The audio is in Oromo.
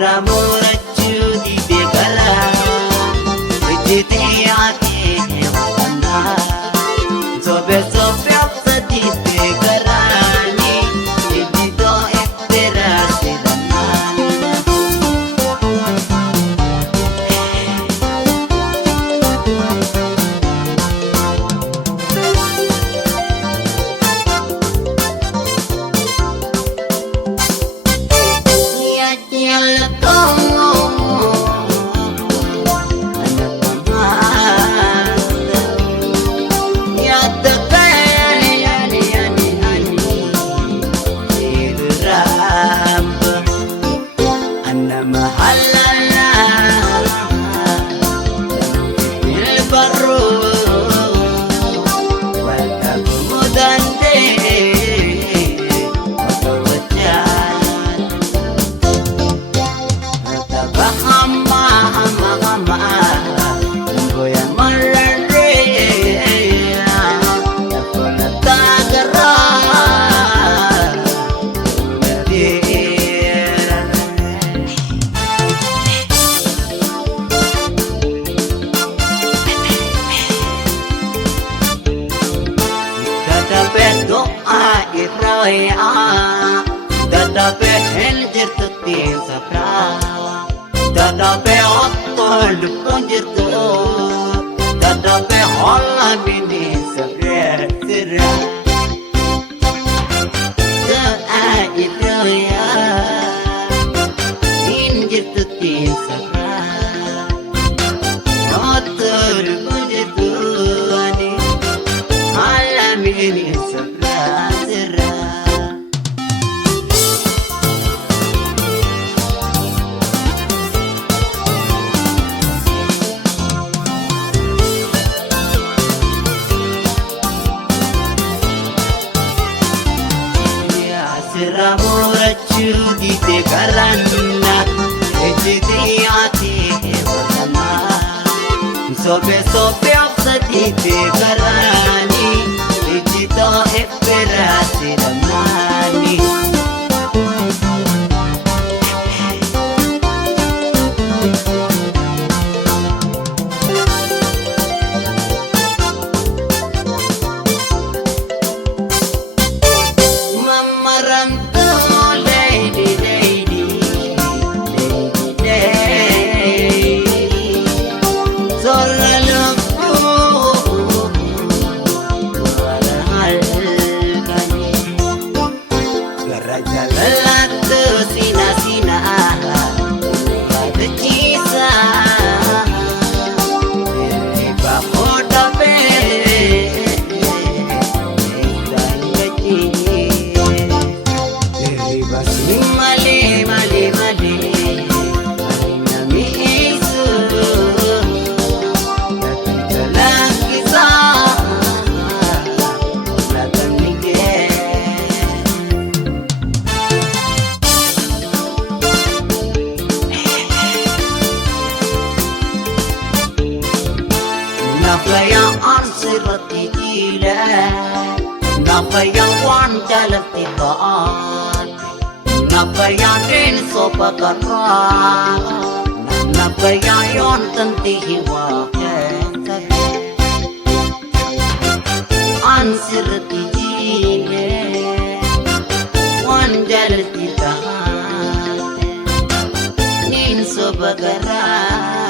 Ramurachuu didee garaa hojjetee haatee waaqannaa sobe obsaditee garaanii ejjitoo efteeraa seeranaa. Dadabe henjirtu tin sabra, dadabe otol punjirtu, dadabe holla bini sabra sira. Da idroya henjirtu tin sabra, otol punjirtu ani holla bini sabra sira. Ramurachuu didee garaana ejjitee haatee waaqannaa sobe obsaditee garaanii ejjitoo efteeraa seeranaanii. Nafayaan sirratti jiilee, nafayaan waan jaalatti baate, nafayaan deensoo baqarraa, nafayaan yoon tanti hiwaa keessatti. Aan sirratti jiilee, waan jaalatti baate, deensoo baqarraa.